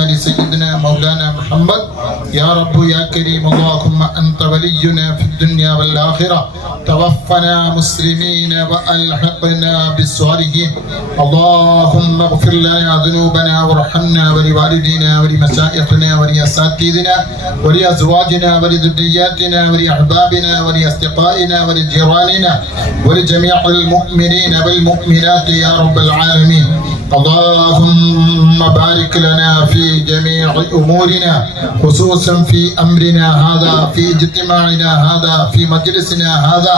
آل سيدنا مولانا محمد يا رب يا كريم اللهم أنت ولينا في الدنيا والآخرة توفنا مسلمين وألحقنا بالصالحين اللهم اغفر لنا ذنوبنا وارحمنا ولوالدينا ولمشايخنا ولأساتذتنا ولأزواجنا ولذرياتنا ولأحبابنا ولأصدقائنا ولجيراننا ولجميع المؤمنين والمؤمنات يا رب العالمين اللهم بارك لنا في جميع أمورنا خصوصا في أمرنا هذا في اجتماعنا هذا في مجلسنا هذا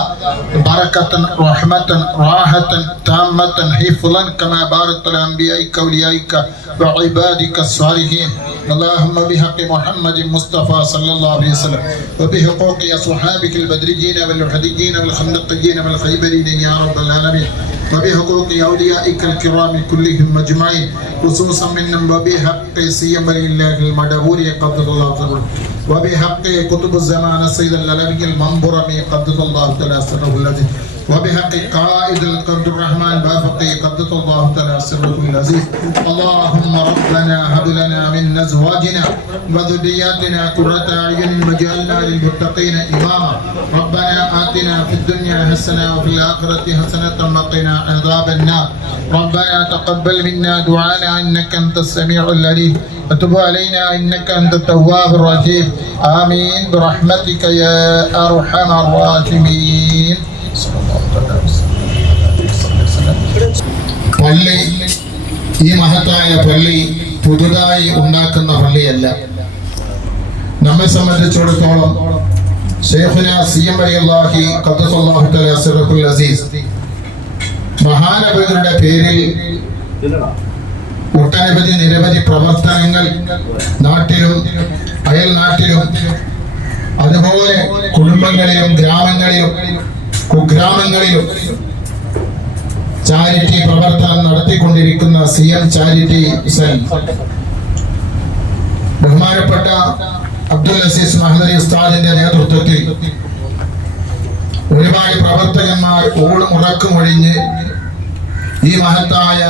بركة رحمة راحة تامة حفظا كما باركت لأنبيائك وأوليائك وعبادك الصالحين اللهم بحق محمد مصطفى صلى الله عليه وسلم وبحقوق أصحابك البدريين والوحديين والخندقيين والخيبرين يا رب العالمين وبحقوق أوليائك الكرام كلهم أجمعين خصوصا منهم وبحق سيما الله المدبوري قدس الله سره وبحق كتب الزمان السيد العلوي المنبرمي قدس الله تعالى سره الذي وبحق قائد القدر الرحمن بافقي قدس الله تعالى سره العزيز اللهم ربنا هب لنا من أزواجنا وذرياتنا قرة أعين واجعلنا للمتقين إماما ربنا آتنا في الدنيا حسنة وفي الآخرة حسنة وقنا عذاب النار ربنا تقبل منا دعانا إنك أنت السميع العليم وتب علينا إنك أنت التواب الرحيم آمين برحمتك يا أرحم الراحمين. പള്ളി ഈ മഹത്തായ പള്ളി പുതുതായി ഉണ്ടാക്കുന്ന പള്ളിയല്ല. നമ്മെ സംബന്ധിച്ചിടത്തോളം ശൈഖുന സിയം റളിയല്ലാഹു ഖദ്ദസല്ലാഹു തആല സിറഹുൽ അസീസ് മഹാനവരുടെ പേരിൽ ഒട്ടനവധി നിരവധി പ്രവർത്തനങ്ങൾ നാട്ടിലും അയൽ നാട്ടിലും അതുപോലെ കുടുംബങ്ങളിലും ഗ്രാമങ്ങളിലും കുഗ്രാമങ്ങളിലും ചാരിറ്റി പ്രവർത്തനം നടത്തിക്കൊണ്ടിരിക്കുന്ന സിയം ചാരിറ്റി സെൽ ബഹുമാനപ്പെട്ട അബ്ദുൽ അസീസ് മഹദരി ഉസ്താദിന്റെ നേതൃത്വത്തിൽ ഒരുപാട് പ്രവർത്തകന്മാർ ഊണും ഉറക്കും ഒഴിഞ്ഞ് ഈ മഹത്തായ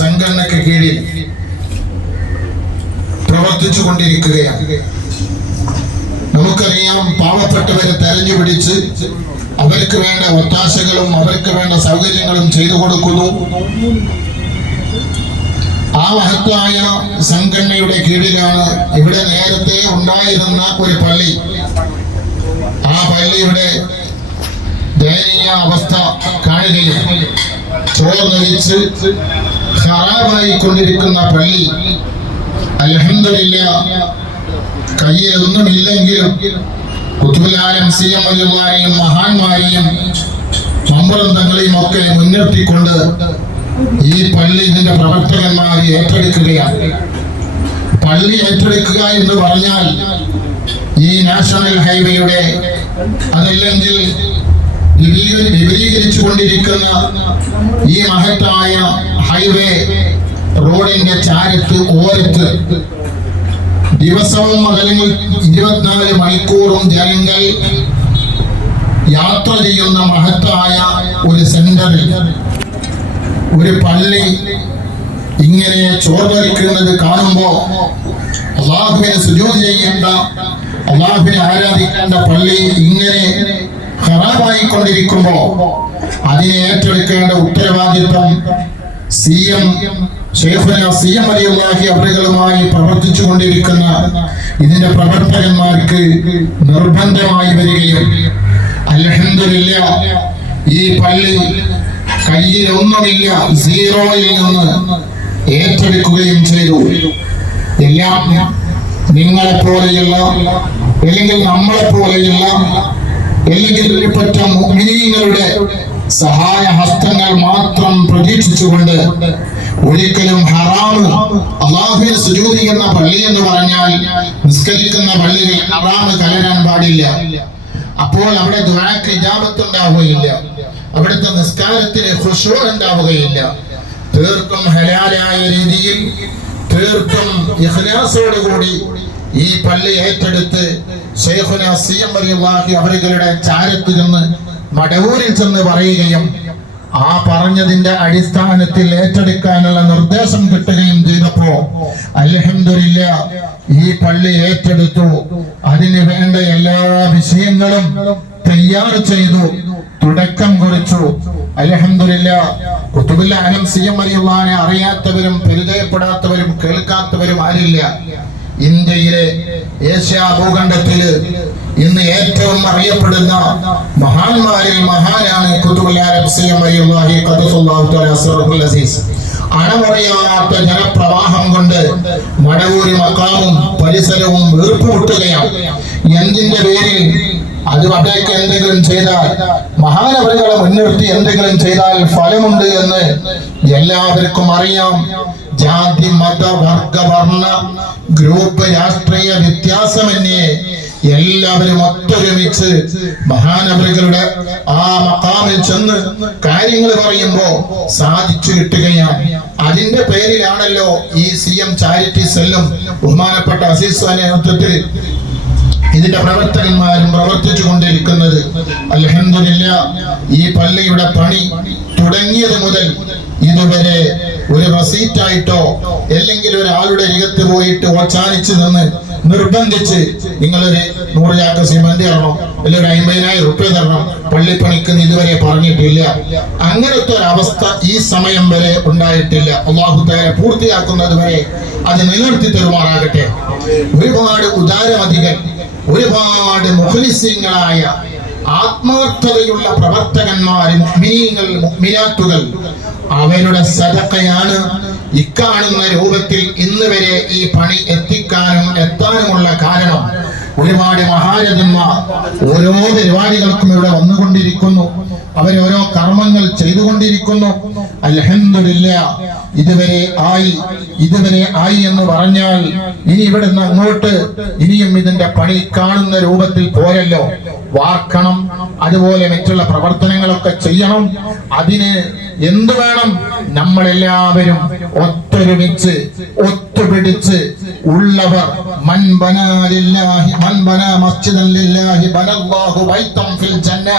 സംഘടനയ്ക്ക് കീഴിൽ പ്രവർത്തിച്ചു കൊണ്ടിരിക്കുകയാണ്. നമുക്കറിയാം, പാവപ്പെട്ടവരെ തെരഞ്ഞുപിടിച്ച് അവർക്ക് വേണ്ട ഒത്താശകളും അവർക്ക് വേണ്ട സൗകര്യങ്ങളും ചെയ്തു കൊടുക്കുന്നു. ആ മഹത്തായ സംഘടനയുടെ കീഴിലാണ് ഇവിടെ നേരത്തെ ഉണ്ടായിരുന്ന ഒരു പള്ളി. ആ പള്ളിയുടെ ദയനീയ അവസ്ഥ കാണുകയും ചോർന്നൊലിച്ച് ഖറാബായി കൊണ്ടിരിക്കുന്ന പള്ളി അൽഹംദുലില്ലാഹ് കയ്യിൽ ഒന്നുമില്ലെങ്കിലും ഖുതുബുൽ സിയം റളിയല്ലാഹു മഹാന്മാരെയും മമ്പറന്തങ്ങളെയും ഒക്കെ മുൻനിർത്തിക്കൊണ്ട് ഈ പള്ളി ഇതിന്റെ പ്രവർത്തകന്മാർ ഏറ്റെടുക്കുകയാണ്. പള്ളി ഏറ്റെടുക്കുക എന്ന് പറഞ്ഞാൽ ഈ നാഷണൽ ഹൈവേയുടെ അതല്ലെങ്കിൽ വിപുലീകരിച്ചു കൊണ്ടിരിക്കുന്ന ഈ മഹത്തായ ഹൈവേ റോഡിന്റെ ചാരത്ത് ഓരത്ത് ദിവസവും അല്ലെങ്കിൽ 24 മണിക്കൂറും ജനങ്ങൾ യാത്ര ചെയ്യുന്ന മഹത്തായ ഒരു സെന്ററിൽ ഒരു പള്ളി ഇങ്ങനെ ചോർന്നൊലിക്കുന്നത് കാണുമ്പോൾ അള്ളാഹുവിനെ സുജൂദ് ചെയ്യേണ്ട, അള്ളാഹുവിനെ ആരാധിക്കേണ്ട പള്ളി ഇങ്ങനെ ഖറാബായിക്കൊണ്ടിരിക്കുമ്പോൾ അതിനെ ഏറ്റെടുക്കേണ്ട ഉത്തരവാദിത്വം സിയം ശൈഖുന സിയം റളിയല്ലാഹു അവരുമായി പ്രവർത്തിച്ചു കൊണ്ടിരിക്കുന്ന ഇതിന്റെ പ്രവർത്തകന്മാർക്ക് നിർബന്ധമായി വരികയും അൽഹംദുലില്ലാഹ് ഈ പള്ളി കയ്യിൽ ഒന്നുമില്ല, സീറോയിൽ നിന്ന് ഏറ്റെടുക്കുകയും ചെയ്തു. എല്ലാം നിങ്ങളെ പോലെയുള്ള അല്ലെങ്കിൽ നമ്മളെ പോലെയുള്ള അല്ലെങ്കിൽ പ്രിയപ്പെട്ട മുഅ്മിനീങ്ങളുടെ സഹായ ഹസ്തങ്ങൾ മാത്രം പ്രതീക്ഷിച്ചുകൊണ്ട് ഒരിക്കലും ഹറാമ് അല്ലാഹുവിനെ സുജൂദ് ചെയ്യുന്ന പള്ളി എന്ന് പറഞ്ഞാൽ നിസ്കരിക്കുന്ന പള്ളിയിൽ ഹറാമ് കലരാൻ പാടില്ല. അപ്പോൾ അവിടെ ദുആക്ക് ഇജാബത്ത് ഉണ്ടാവുകയില്ല, അവിടുത്തെ നിസ്കാരത്തിന് ഖുശൂ ഉണ്ടാവുകയില്ല. തീർത്തും ഹലാലായ രീതിയിൽ തീർത്തും ഇഖ്ലാസോടുകൂടി ഈ പള്ളി ഏറ്റെടുത്ത് ശൈഖുന സിയം റളിയല്ലാഹു അവരുടെ ചാരത്ത് ചെന്ന് മടവൂരിൽ ചെന്ന് പറയുകയും ആ പറഞ്ഞതിന്റെ അടിസ്ഥാനത്തിൽ ഏറ്റെടുക്കാനുള്ള നിർദ്ദേശം കിട്ടുകയും ചെയ്തപ്പോ അൽഹംദുലില്ലാഹ് ഈ പള്ളി ഏറ്റെടുത്തു. അതിന് വേണ്ട എല്ലാ വിഷയങ്ങളും തയ്യാർ ചെയ്തു, തുടക്കം കുറിച്ചു. അൽഹംദുലില്ലാഹ് ഖുതുബുൽ ആലം സിയം റളിയല്ലാഹു അൻഹു അറിയാത്തവരും പരിചയപ്പെടാത്തവരും കേൾക്കാത്തവരും ആരില്ല. ഇന്ത്യയിലെ ഏഷ്യാ ഭൂഖണ്ഡത്തില് ഇന്ന് ഏറ്റവും അറിയപ്പെടുന്ന മഹാന്മാരിൽ മഹാനാണ് ഖുതുബുൽ ആലം സിയം റളിയല്ലാഹു ഖദ്ദസല്ലാഹു തആല സിർറുൽ അസീസ്. അണമറിയാത്ത ജനപ്രവാഹം കൊണ്ട് മടവൂരി മക്കാമും പരിസരവും വീർപ്പുമുട്ടുകയാണ്. എന്തിന്റെ പേരിൽ? അത് അവിടേക്ക് എന്തെങ്കിലും ചെയ്താൽ, മഹാനവരുകളെ മുൻനിർത്തി എന്തെങ്കിലും ചെയ്താൽ ഫലമുണ്ട് എന്ന് എല്ലാവർക്കും അറിയാം. ജാതി മത വർഗ വർണ്ണ ഗ്രൂപ്പ് രാഷ്ട്രീയ വ്യത്യാസമന്യേ എല്ലാവരും ഒത്തൊരുമിച്ച് മഹാനവരുകളുടെ ആ മഖാമിൽ ചെന്ന് കാര്യങ്ങൾ പറയുമ്പോ സാധിച്ചു കിട്ടുകയാണ്. അതിന്റെ പേരിലാണല്ലോ ഈ CM ചാരിറ്റി സെല്ലും ബഹുമാനപ്പെട്ട അസീസ് നേതൃത്വത്തിൽ ഇതിന്റെ പ്രവർത്തകന്മാരും പ്രവർത്തിച്ചു കൊണ്ടിരിക്കുന്നത്. അൽഹംദുലില്ലാഹ് ഈ പള്ളിയുടെ പണി തുടങ്ങിയത് മുതൽ ഇതുവരെ ഒരു റസീറ്റായിട്ടോ അല്ലെങ്കിൽ ഒരാളുടെ രംഗത്ത് പോയിട്ട് ഓച്ചാനിച്ച് നിന്ന് നിർബന്ധിച്ച് നിങ്ങളൊരു 100 ചാക്ക് സിമന്റ് തരണം അല്ലെങ്കിൽ ഒരു 50,000 റുപ്യ തരണം പള്ളിപ്പണിക്ക് ഇതുവരെ പറഞ്ഞിട്ടില്ല. അങ്ങനത്തെ ഒരു അവസ്ഥ ഈ സമയം വരെ ഉണ്ടായിട്ടില്ല. അല്ലാഹു തആല പൂർത്തിയാക്കുന്നത് വരെ അത് നിലനിർത്തി തരുമാറാകട്ടെ. ഒരുപാട് ഉദാരമതികൾ, ഒരുപാട് മുഖ്ലിസീങ്ങളായ ആത്മാർത്ഥതയുള്ള പ്രവർത്തകന്മാർ, മുഅ്മിനീങ്ങൾ, മുഅ്മിനാത്തുകൾ, അവരുടെ സദഖയാണ് ഇക്കാണുന്ന രൂപത്തിൽ ഇന്ന് വരെ ഈ പണി എത്താനുമുള്ള കാരണം. ഒരുപാട് മഹാരഥന്മാർ ഓരോ പരിപാടികൾക്കും ഇവിടെ വന്നുകൊണ്ടിരിക്കുന്നു, അവരോരോ കർമ്മങ്ങൾ ചെയ്തുകൊണ്ടിരിക്കുന്നു. അൽഹംദുലില്ലാഹ് ഇതുവരെ ആയി എന്ന് പറഞ്ഞാൽ ഇനി ഇവിടുന്ന് അങ്ങോട്ട് ഇനിയും ഇതിന്റെ പണി കാണുന്ന രൂപത്തിൽ പോരല്ലോ. വാർക്കണം, അതുപോലെ മറ്റുള്ള പ്രവർത്തനങ്ങളൊക്കെ ചെയ്യണം. അതിന് എന്ത് വേണം? നമ്മളെല്ലാവരും ഒത്തൊരുമിച്ച് ഒത്തുപിടിച്ച് ഉള്ളവർ മൻ ബനാ മസ്ജിദൻ ലില്ലാഹി ബനല്ലാഹു ബൈതൻ ഫിൽ ജന്ന.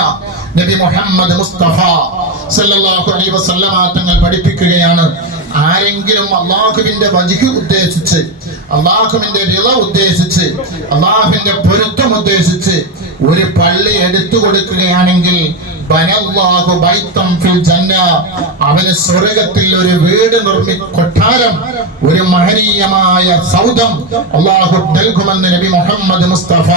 നബി മുഹമ്മദ് മുസ്തഫ സല്ലല്ലാഹു അലൈഹി വസല്ലമ തങ്ങൾ പഠിപ്പിക്കുകയാണ്, ആരെങ്കിലും അല്ലാഹുവിന്റെ വജ്ഹ് ഉദ്ദേശിച്ച്, അല്ലാഹുവിന്റെ റിള ഉദ്ദേശിച്ച്, അല്ലാഹുവിന്റെ പൊരുത്തം ഉദ്ദേശിച്ച് ഒരു പള്ളി എടുത്തു കൊടുക്കുകയാണെങ്കിൽ ബനല്ലാഹു ബൈതൻ ഫിൽ ജന്ന, അവന് സ്വർഗ്ഗത്തിൽ ഒരു വീട് കൊട്ടാരം, ഒരു മഹനീയമായ സൗധം അല്ലാഹു നൽകുമെന്ന് നബി മുഹമ്മദ് മുസ്തഫ.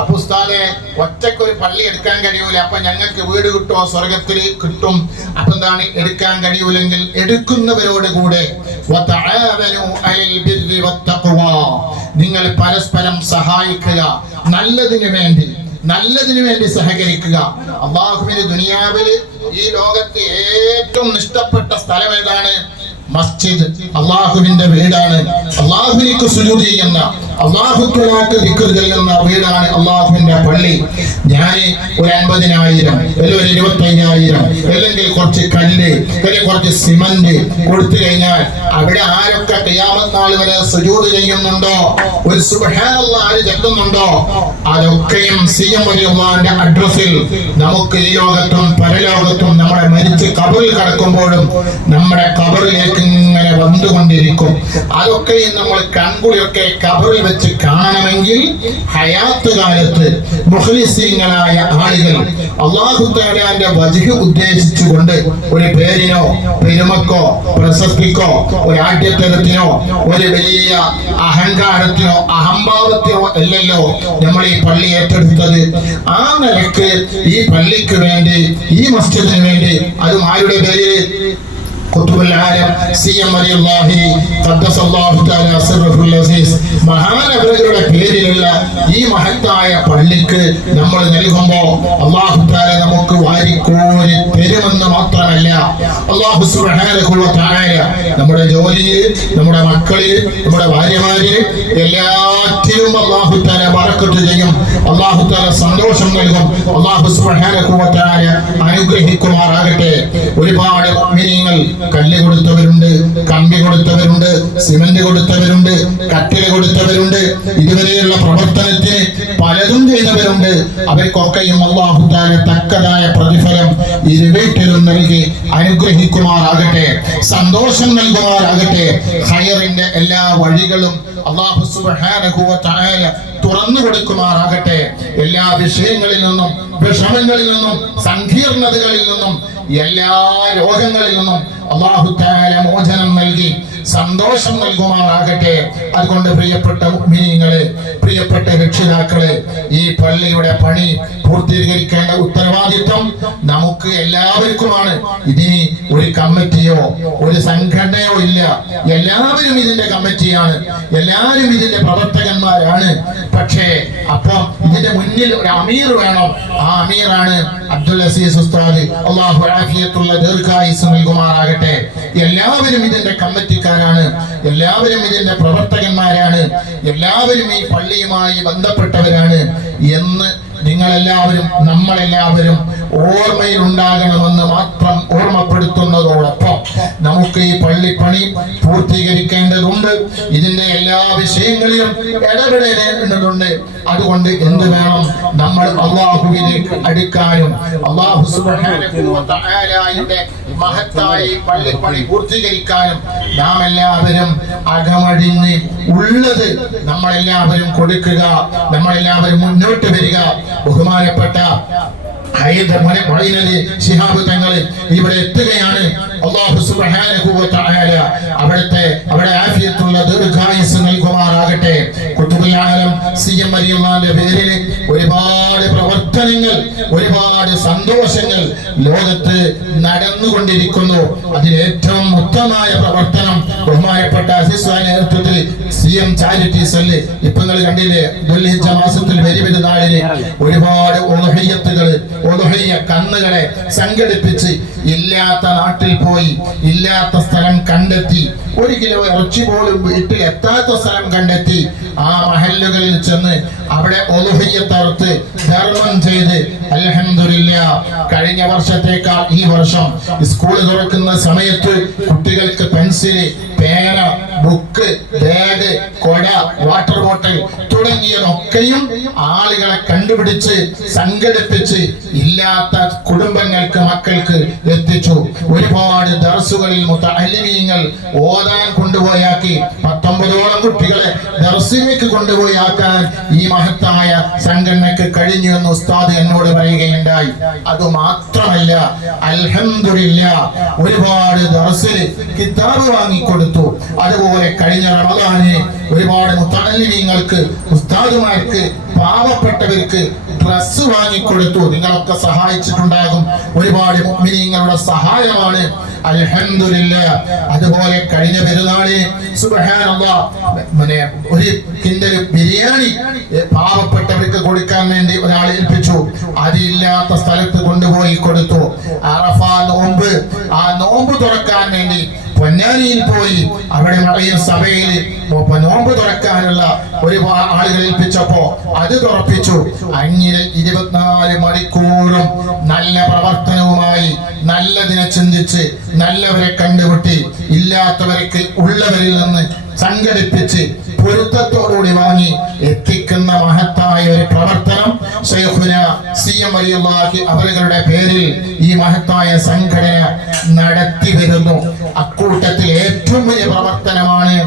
അപ്പൊ ഉസ്താദേ, ഒറ്റയ്ക്ക് ഒരു പള്ളി എടുക്കാൻ കഴിയൂല, അപ്പൊ ഞങ്ങൾക്ക് വീട് കിട്ടുമോ? സ്വർഗത്തിൽ കിട്ടും. അപ്പൊ എന്താണ് എടുക്കാൻ കഴിയൂലെങ്കിൽ എടുക്കുന്നവരോട് കൂടെ നിങ്ങൾ പരസ്പരം സഹായിക്കുക, നല്ലതിനു വേണ്ടി സഹകരിക്കുക. അല്ലാഹുവിന്റെ ദുനിയാവിൽ ഈ ലോകത്ത് ഏറ്റവും ഇഷ്ടപ്പെട്ട സ്ഥലം ഏതാണ്? മസ്ജിദ്. അല്ലാഹുവിന്റെ വീടാണ്. അല്ലാഹുവിലേക്ക് സുജൂദ് ചെയ്യുന്ന, അല്ലാഹുവിലേക്ക് ദിക്ർ ചെയ്യുന്ന വീടാണ് അല്ലാഹുവിന്റെ പള്ളി. ഞാൻ ഒരു 50,000 അല്ലെങ്കിൽ ഒരു 25,000 അല്ലെങ്കിൽ കുറച്ച് കല്ല് അല്ലെങ്കിൽ കുറച്ച് സിമന്റ് കൊടുത്തു കഴിഞ്ഞാൽ അവിടെ ആരൊക്കെ ഖിയാമത്ത് നാൾ വരെ സുജൂദ് ചെയ്യുന്നുണ്ടോ, ഒരു സുബ്ഹാനല്ലാഹ് ആര് ചൊല്ലുന്നുണ്ടോ, അതൊക്കെയും CM റളിയല്ലാഹുവിന്റെ അഡ്രസ്സിൽ നമുക്ക് ഈ ലോകത്തും പരലോകത്തും നമ്മുടെ മരിച്ച് ഖബറിൽ കിടക്കുമ്പോഴും നമ്മുടെ ഖബറിലേക്ക് ഇങ്ങനെ വന്നുകൊണ്ടിരിക്കും. അതൊക്കെയും നമ്മൾ കൺകുളിയൊക്കെ ഖബറിൽ വെച്ച് കാണണമെങ്കിൽ ഹയാത്ത് കാലത്ത് മുഖ്ലിസീങ്ങളായ ആളുകൾ അല്ലാഹു തആലയുടെ വജ്ഹ് ഉദ്ദേശിച്ചുകൊണ്ട് ഒരു പേരിനോ പെരുമക്കോ പ്രശസ്തിക്കോ ഒരു ആഢ്യത്തരത്തിനോ ഒരു വലിയ അഹങ്കാരത്തിനോ അഹംഭാവത്തിനോ അല്ലല്ലോ നമ്മൾ ഈ പള്ളി ഏറ്റെടുത്തത്. ആ നിലക്ക് ഈ പള്ളിക്ക് വേണ്ടി, ഈ മസ്ജിദിന് വേണ്ടി, അതും ആരുടെ പേരിൽ? ഖുതുബുൽ ആലം CM റളിയല്ലാഹു ഖദ്ദസല്ലാഹു തആല സിർറുൽ അസീസ് മഹാനവരുടെ പേരിലുള്ള ഈ മഹത്തായ പള്ളിക്ക് നമ്മൾ നൽകുമ്പോൾ അല്ലാഹു തആല നമുക്ക് വാരിക്കോരി തരുമെന്ന് മാത്രമല്ല, അല്ലാഹു സുബ്ഹാനഹു വ തആല നമ്മുടെ ജോലിയിൽ, നമ്മുടെ മക്കളിൽ, നമ്മുടെ ഭാര്യമാരിൽ എല്ലാറ്റിലും പള്ളിയിലും അല്ലാഹു തആല ബറക്കത്ത് ചെയ്യും, അല്ലാഹു തആല സന്തോഷം നൽകും, അല്ലാഹു സുബ്ഹാനഹു വ തആല അനുഗ്രഹിക്കുമാറാകട്ടെ. ഒരുപാട് മുഅ്മിനീങ്ങൾ കല്ല് കൊടുത്തവരുണ്ട്, കമ്പി കൊടുത്തവരുണ്ട്, സിമന്റ് കൊടുത്തവരുണ്ട്, കട്ടില കൊടുത്തവരുണ്ട്, ഇതുവരെയുള്ള പ്രവർത്തനത്തിന് പലതും ചെയ്തവരുണ്ട്. അവർക്കൊക്കെയും അല്ലാഹു തആല തക്കതായ പ്രതിഫലം ഇരുവീട്ടിലും നൽകി അനുഗ്രഹിക്കുമാറാകട്ടെ, സന്തോഷം നൽകുമാറാകട്ടെ. ഖൈറിന്റെ എല്ലാ വഴികളും അല്ലാഹു സുബ്ഹാനഹു വ തആല തുറന്നു കൊടുക്കുമാറാകട്ടെ. എല്ലാ വിഷയങ്ങളിൽ നിന്നും, വിഷമങ്ങളിൽ നിന്നും, സങ്കീർണതകളിൽ നിന്നും, എല്ലാ രോഗങ്ങളിൽ നിന്നും അല്ലാഹു തആല മോചനം നൽകി സന്തോഷം നൽകുമാറാകട്ടെ. അതുകൊണ്ട് പ്രിയപ്പെട്ട മുഅ്മിനീങ്ങളെ, പ്രിയപ്പെട്ട രക്ഷിതാക്കളെ, ഈ പള്ളിയുടെ പണി പൂർത്തീകരിക്കേണ്ട ഉത്തരവാദിത്വം നമുക്ക് എല്ലാവർക്കുമാണ്. ഇതിന് ഒരു കമ്മിറ്റിയോ ഒരു സംഘടനയോ ഇല്ല. എല്ലാവരും ഇതിന്റെ കമ്മിറ്റിയാണ്, എല്ലാവരും ഇതിന്റെ പ്രവർത്തകന്മാരാണ്. പക്ഷേ അപ്പം ഇതിന്റെ മുന്നിൽ ഒരു അമീർ വേണം. ആ അമീറാണ് അബ്ദുൽ അസീസ് ഉസ്താദ്. അല്ലാഹു ആഫിയത്തുള്ള ദീർഘായുസ്സ് നൽകുമാറാകട്ടെ. എല്ലാവരും ഇതിന്റെ കമ്മിറ്റിക്കാരാണ്, എല്ലാവരും ഇതിന്റെ പ്രവർത്തകന്മാരാണ്, എല്ലാവരും ഈ പള്ളിയുമായി ബന്ധപ്പെട്ടവരാണ് എന്ന് നിങ്ങളെല്ലാവരും നമ്മളെല്ലാവരും ഓർമ്മയിൽ ഉണ്ടാകണമെന്ന് മാത്രം ഓർമ്മപ്പെടുത്തുന്നതോടൊപ്പം നമുക്ക് ഈ പള്ളിപ്പണി പൂർത്തീകരിക്കേണ്ടതുണ്ട്. ഇതിന്റെ എല്ലാ വിഷയങ്ങളിലും ഇടപെടേണ്ടതുണ്ട്. അതുകൊണ്ട് എന്ത് വേണം? നമ്മൾ അല്ലാഹുവിലേക്ക് അടുക്കാനും അല്ലാഹു സുബ്ഹാനഹു വ തആലയുടെ മഹത്തായ പള്ളിപ്പണി പൂർത്തീകരിക്കാനും നാം എല്ലാവരും അകമഴിഞ്ഞ് ഉള്ളത് നമ്മളെല്ലാവരും കൊടുക്കുക, നമ്മളെല്ലാവരും മുന്നോട്ട് വരിക. ബഹുമാനപ്പെട്ട ശിഹാബ് തങ്ങൾ ഇവിടെ എത്തുകയാണ്. അല്ലാഹു സുബ്ഹാനഹു വ തആല അവിടെ ആഫിയത്തുള്ള ദീർഘായുസ്സ് നൽകുമാറാകട്ടെ. ഖുതുബുൽ ആലം സിഎം റളിയല്ലാഹുവിന്റെ പേരിൽ ഒരുപാട് പ്രവർത്തനങ്ങൾ, ഒരുപാട് സന്തോഷങ്ങൾ ലോകത്ത് നടന്നുകൊണ്ടിരിക്കുന്നു. അതിൽ ഏറ്റവും ഉത്തമമായ പ്രവർത്തനം ബഹുമാനപ്പെട്ട അസീസ് നേതൃത്വത്തിൽ സിഎം ചാരിറ്റി സെല്ല് ഇപ്പൊ നിങ്ങൾ കണ്ടില്ലേ, ദുൽഹിജ്ജ മാസത്തിൽ വലിയ നാളിന് ഒരുപാട് കന്നുകളെ സംഘടിപ്പിച്ച് ഇല്ലാത്ത നാട്ടിൽ പോയി, ഇല്ലാത്ത സ്ഥലം കണ്ടെത്തി, 1 കിലോ ഇറച്ചി പോലും വീട്ടിൽ എത്താത്ത സ്ഥലം കണ്ടെത്തി ആ മഹല്ലുകളിൽ ചെന്ന് അവിടെ ഒളുഹിയ്യത്തറുത്ത് ധർമ്മം ചെയ്ത് അൽഹംദുലില്ലാ കഴിഞ്ഞ വർഷത്തേക്കാൾ ഈ വർഷം സ്കൂൾ തുറക്കുന്ന സമയത്ത് കുട്ടികൾക്ക് പെൻസില്, പേന, ബുക്ക്, ബാഗ്, കൊട, വാട്ടർ ബോട്ടിൽ തുടങ്ങിയതൊക്കെയും ആളുകളെ കണ്ടുപിടിച്ച് സംഘടിപ്പിച്ച് ഇല്ലാത്ത കുടുംബങ്ങൾക്ക്, മക്കൾക്ക് എത്തിച്ചു. ഒരുപാട് ദർസുകളിൽ മുതഅല്ലിമീങ്ങൾ ഓതാൻ കൊണ്ടുപോയാക്കി 19ഓളം കുട്ടികളെ ദർസിലേക്ക് കൊണ്ടുപോയി ആക്കാൻ ഈ മഹത്തായ സംഘടനയ്ക്ക് കഴിഞ്ഞു എന്ന് ഉസ്താദ് എന്നോട് പറയുകയുണ്ടായി. അതുമാത്രമല്ല അൽഹംദുലില്ലാ ഒരുപാട് ദർസിൽ കിതാബ് വാങ്ങിക്കൊടുത്തു. അതുപോലെ കഴിഞ്ഞ റമദാനിന് ഒരുപാട് മുതഅല്ലിമീങ്ങൾക്ക്, ഉസ്താദുമാർക്ക്, പാവപ്പെട്ടവർക്ക് ഡ്രസ് വാങ്ങിക്കൊടുത്തു. നിങ്ങളൊക്കെ സഹായിച്ചിട്ടുണ്ടാകും. ഒരുപാട് മുഅ്മിനീങ്ങളുടെ സഹായമാണ്. അൽഹംദുലില്ലാ. അതുപോലെ കഴിഞ്ഞ പെരുന്നാളിന് സുബ്ഹാനല്ലാഹ് ഒരു കിൻഡൽ ബിരിയാണി പാവപ്പെട്ടവർക്ക് കൊടുക്കാൻ വേണ്ടി ഒരാളെ ഏൽപ്പിച്ചു. അതില്ലാത്ത സ്ഥലത്ത് കൊണ്ടുപോയി കൊടുത്തു. അറഫ നോമ്പ്, ആ നോമ്പ് തുറക്കാൻ വേണ്ടി പൊന്നാനിയിൽ പോയി അവിടെ മറയും സഭയിൽ നോമ്പ് തുറക്കാനുള്ള ഒരു ആളുകൾ ഏൽപ്പിച്ചപ്പോ അത് തുറപ്പിച്ചു. 24 മണിക്കൂറും നല്ല പ്രവർത്തനവുമായി നല്ലതിനെ ചിന്തിച്ച് നല്ലവരെ കണ്ടുപിട്ടി ഇല്ലാത്തവർക്ക് ഉള്ളവരിൽ നിന്ന് സംഘടിപ്പിച്ച് പൊരുത്തത്തോടുകൂടി വാങ്ങി എത്തിക്കുന്ന മഹത്തായ ഒരു പ്രവർത്തനം ശൈഖുന സിഎം റളിയല്ലാഹു അവരുടെ പേരിൽ ഈ മഹത്തായ സംഘടന നടത്തി വരുന്നു. അക്കൂട്ടത്തിൽ ഏറ്റവും വലിയ പ്രവർത്തനമാണ്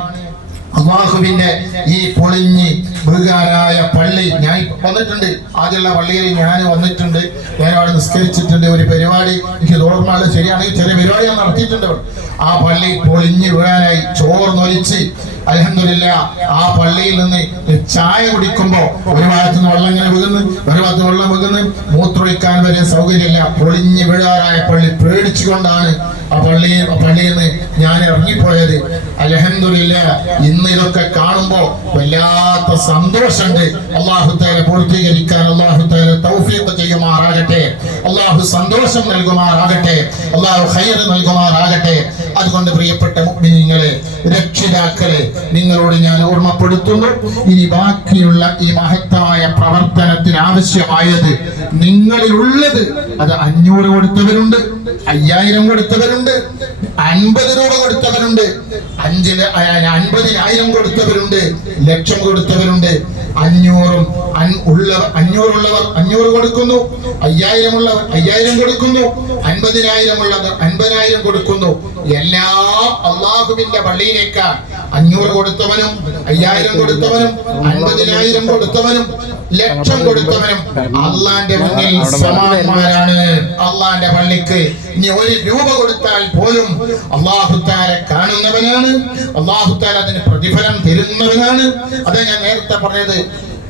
അല്ലാഹുവിന്റെ ഈ പൊളിഞ്ഞ് ബഹുകാരായ പള്ളി. ഞാൻ വന്നിട്ടുണ്ട്, ആദ്യമുള്ള പള്ളിയിൽ ഞാൻ വന്നിട്ടുണ്ട്, ഞാൻ അവിടെ നിസ്കരിച്ചിട്ടുണ്ട്. ഒരു പരിപാടി എനിക്ക് ഓർമ്മയുള്ള ശരിയാണെങ്കിൽ ചെറിയ പരിപാടി ഞാൻ നടത്തിയിട്ടുണ്ട്. ആ പള്ളി പൊളിഞ്ഞ് വീഴാനായി ചോർന്നൊലിച്ച് അൽഹംദുലില്ലാ ആ പള്ളിയിൽ നിന്ന് ചായ കുടിക്കുമ്പോ ഒരു ഭാഗത്ത് നിന്ന് വെള്ളം ഇങ്ങനെ വീകുന്നു, ഒരു ഭാഗത്ത് വെള്ളം വീകുന്നു, മൂത്രമൊഴിക്കാൻ വരെ സൗകര്യമില്ല. പൊളിഞ്ഞ് വീഴാറായ പള്ളി പേടിച്ചുകൊണ്ടാണ് ആ പള്ളിയിൽ നിന്ന് ഞാൻ ഇറങ്ങിപ്പോയത്. അൽഹംദുലില്ലാ ഇന്ന് ഇതൊക്കെ കാണുമ്പോ വല്ലാത്ത സന്തോഷമുണ്ട്. അല്ലാഹു തആല പൂർത്തീകരിക്കാൻ അല്ലാഹു തആല തൗഫീഖ് ചെയ്യുമാറാകട്ടെ. അല്ലാഹു സന്തോഷം നൽകുമാറാകട്ടെ. അല്ലാഹു ഖൈർ നൽകുമാറാകട്ടെ. അതുകൊണ്ട് പ്രിയപ്പെട്ട മുഅ്മിനീങ്ങളെ, രക്ഷിതാക്കളെ, നിങ്ങളോട് ഞാൻ ഓർമ്മപ്പെടുത്തുന്നു. ഇനി ബാക്കിയുള്ള ഈ മഹത്തായ പ്രവർത്തനത്തിന് ആവശ്യമായത് നിങ്ങളിലുള്ളത് അത് 500 കൊടുത്തവരുണ്ട്, 5000 കൊടുത്തവരുണ്ട്, 50 രൂപ കൊടുത്തവരുണ്ട്, 50,000 കൊടുത്തവരുണ്ട്, ലക്ഷം കൊടുത്തവരുണ്ട്. 500 ഉള്ളവർ 500 കൊടുക്കുന്നു, 5000 ഉള്ളവർ 5000 കൊടുക്കുന്നു, 50,000 ഉള്ളവർ 50,000 കൊടുക്കുന്നു. എല്ലാ അള്ളാഹുവിന്റെ പള്ളിയിലേക്ക് 500 കൊടുത്തവനും 5000 കൊടുത്തവനും 50,000 കൊടുത്തവനും ലക്ഷം കൊടുത്തവനും അള്ളാന്റെ മുന്നിൽ സമാനന്മാരാണ്. അള്ളാന്റെ പള്ളിക്ക് ഇനി 1 രൂപ കൊടുത്താൽ പോലും അള്ളാഹു തആല കാണുന്നവനാണ്, അള്ളാഹു തആല അതിന് പ്രതിഫലം തരുന്നവനാണ്. അതാ ഞാൻ നേരത്തെ പറഞ്ഞത്,